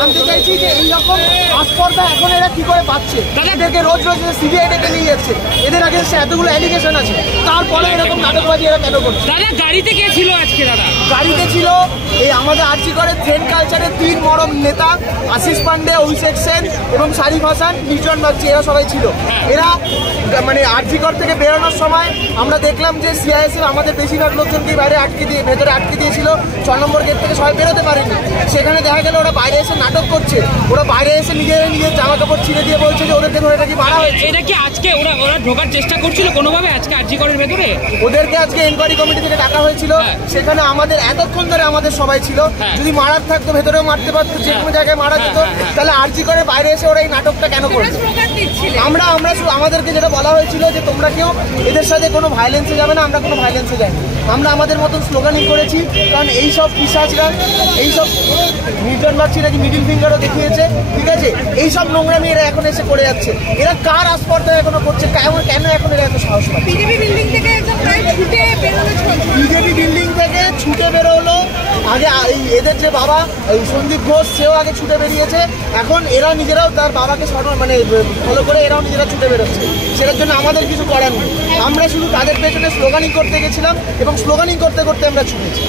জানতে চাইছি যে এইরকম আস্পর্ধা এখন এরা কি করে পাচ্ছে? এদেরকে রোজ রোজ সিবিআই ডেকে নিয়ে যাচ্ছে, এদের আগেন্সে এতগুলো অ্যালিগেশন আছে, তারপরে এরকম নাটকবাজি এরা কেন করছে? দাদা গাড়িতে কে ছিল আজকে? দাদা গাড়িতে ছিল এই আমাদের আরজিকরের ট্রেন কালচারের 3 মরম নেতা, আশিস পান্ডে, অভিষেক সেন এবং শারিফ হাসান, নির্জন বাগচি, এরা সবাই ছিল। এরা মানে আরজিকর থেকে বেরোনোর সময় আমরা দেখলাম যে সিআইএসএফ আমাদের বেশিরভাগ লোকজনকে বাইরে ভেতরে আটকে দিয়েছিল, 6 নম্বর গেট থেকে সবাই বেরোতে পারেনি। সেখানে দেখা গেল ওরা বাইরে এসে নাটক করছে, ওরা বাইরে এসে নিজের জামা কাপড় ছিঁড়ে দিয়ে বলছে যে ওদেরকে ধরে নাকি মারা হয়েছে। এটা কি আজকে ওরা ঢোকার চেষ্টা করছিল কোনোভাবে আজকে আরজিকরের ভেতরে? ওদেরকে আজকে এনকোয়ারি কমিটি থেকে ডাকা হয়েছিল, সেখানে আমাদের এতক্ষণ ধরে আমাদের সবাই ছিল। যদি মারার থাকতো ভেতরেও মারতে পারতো, যে কোনো জায়গায় মারা যেত, তাহলে আরজিকরের বাইরে এসে ওরা এই নাটকটা কেন করছে? আমরা আমাদেরকে যেটা বলা হয়েছিল যে তোমরা কেউ এদের সাথে কোনো ভায়োলেন্সে যাবে না, আমরা কোনো ভায়োলেন্সে যাই। আমরা আমাদের মতন স্লোগানিং করেছি, কারণ এইসব পিশাচরা, এইসব নির্জন বাগচি নাকি মিডিল ফিঙ্গারও দেখিয়েছে, ঠিক আছে? এইসব নোংরামি এরা এখন এসে করে যাচ্ছে। এরা কার আস্পর্ধা এখনো করছে? কেন এখন এরা এত সাহস পায়? বিজেপি বিল্ডিং থেকে ছুটে বেরোলো। আগে এদের যে বাবা সন্দীপ ঘোষ, সেও আগে ছুটে বেরিয়েছে। এখন এরা নিজেরাও তার বাবাকে মানে ফলো করে এরাও নিজেরা ছুটে বেরোচ্ছে। সেটার জন্য আমাদের কিছু করার নেই। আমরা শুধু তাদের পেছনে স্লোগানিং করতে গেছিলাম এবং স্লোগানিং করতে করতে আমরা ছুটেছি।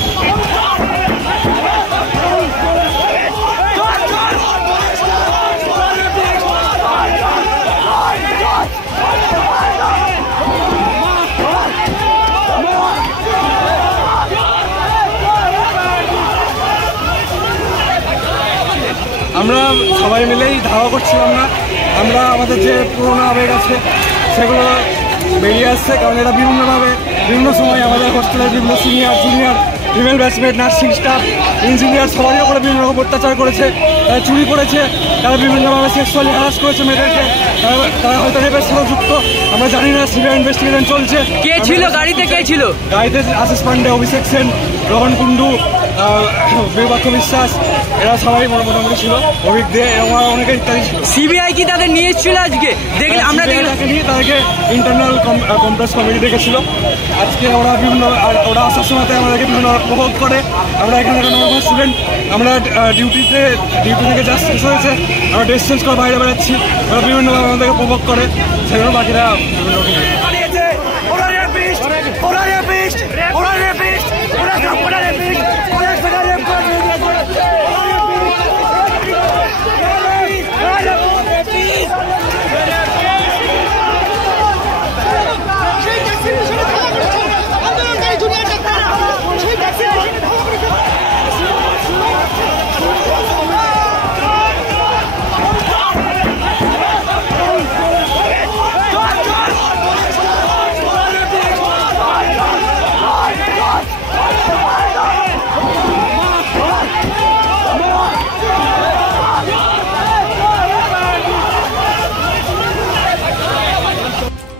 আমরা সবাই মিলেই ধাওয়া করছিলাম না, আমরা আমাদের যে পুরোনো আবেগ আছে সেগুলো বেরিয়ে আসছে। কারণ এরা বিভিন্নভাবে বিভিন্ন সময় আমাদের হোস্টেলের বিভিন্ন senior junior female batchmate, nursing staff, engineer সবারই ওপরে বিভিন্ন রকম অত্যাচার করেছে, তারা চুরি করেছে, তারা বিভিন্নভাবে সেক্সুয়ালি হ্যারাস করেছে মেয়েদেরকে, তারা হয়তো রেপের সাথে যুক্ত, আমরা জানি না। সিবিআই ইনভেস্টিগেশন চলছে। কে ছিল গাড়িতে? কে ছিল গাড়িতে? আশিস পান্ডে, অভিষেক সেন, রোহন কুন্ডু, বিবাক্ষ বিশ্বাস, এরা সবাই মোটামুটি ছিল। অভিক দে এবং অনেকে ইত্যাদি ছিল। সিবিআই কি তাদের নিয়ে এসেছিল আজকে? দেখলে আমরা নিয়ে তাদেরকে ইন্টারনাল কমপ্লেক্স কমিটি ডেকেছিল আজকে। ওরা ওরা আসার সময় আমাদেরকে বিভিন্ন প্রভোগ করে। আমরা এখানে নর্মাল স্টুডেন্ট, আমরা ডিউটি থেকে জাস্ট শেষ হয়েছে, আমরা ড্রেস চেঞ্জ করে বাইরে বেড়াচ্ছি। ওরা বিভিন্নভাবে আমাদেরকে প্রভোগ করে, সেগুলো বাকিরা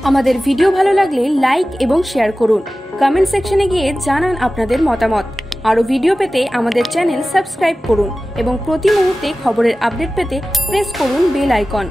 আমাদের ভিডিও ভালো লাগলে লাইক এবং শেয়ার করুন। কমেন্ট সেকশনে গিয়ে জানান আপনাদের মতামত। আরও ভিডিও পেতে আমাদের চ্যানেল সাবস্ক্রাইব করুন এবং প্রতি মুহূর্তে খবরের আপডেট পেতে প্রেস করুন বেল আইকন।